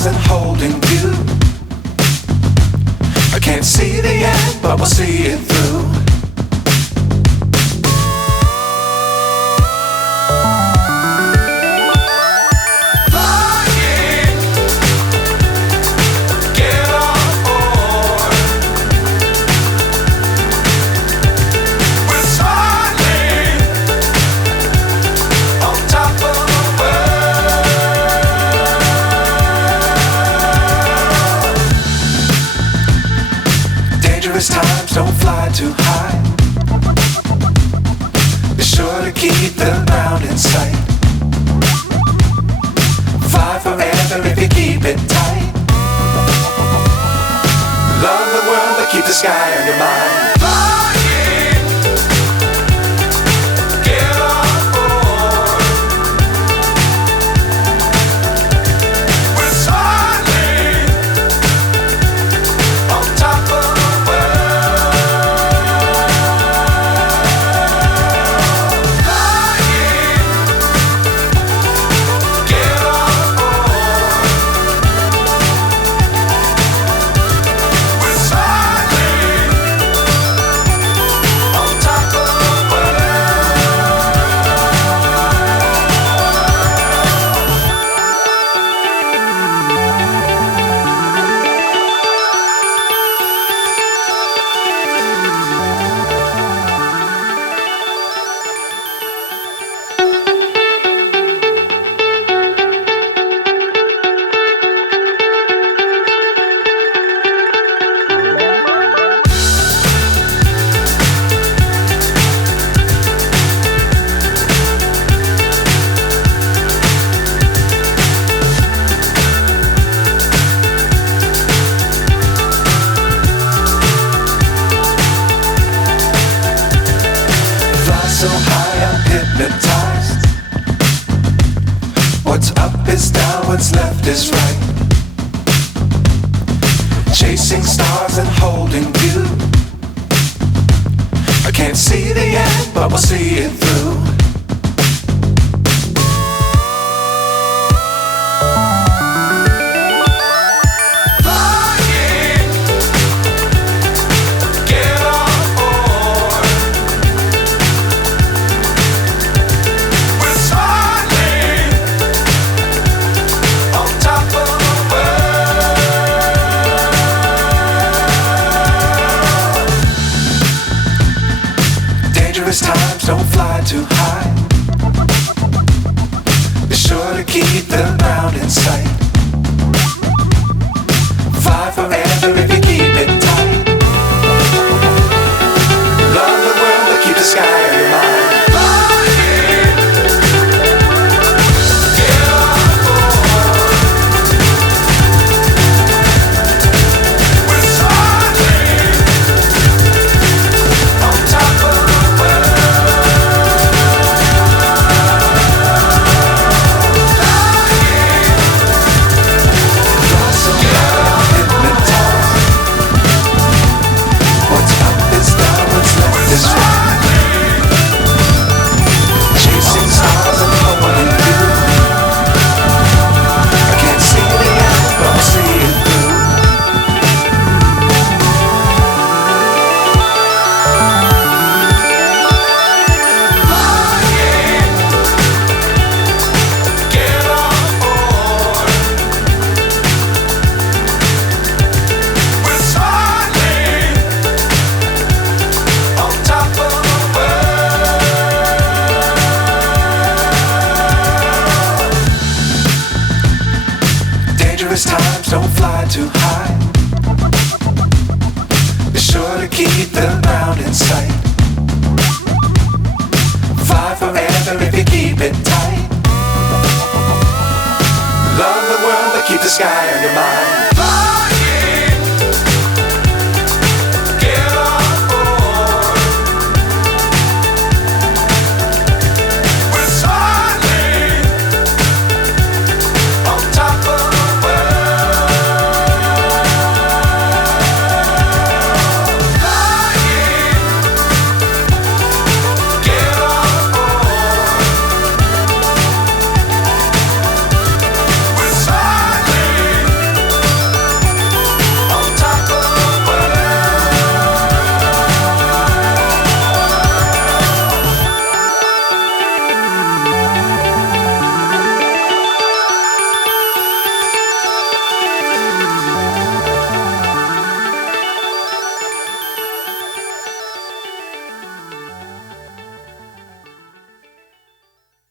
stars and holding you. I can't see the end, but we'll see it through. Times don't fly too high. Be sure to keep the ground in sight. Fly forever if you keep it tight. Love the world but keep the sky on your mind. So high I'm hypnotized. What's up is down, what's left is right. Chasing stars and holding you. I can't see the end, but we'll see it through. Times don't fly too high. Be sure to keep the ground in sight. Fly forever if you keep it tight. Love the world but keep the sky on your mind. Times don't fly too high. Be sure to keep the ground in sight. Fly forever if you keep it tight. Love the world but keep the sky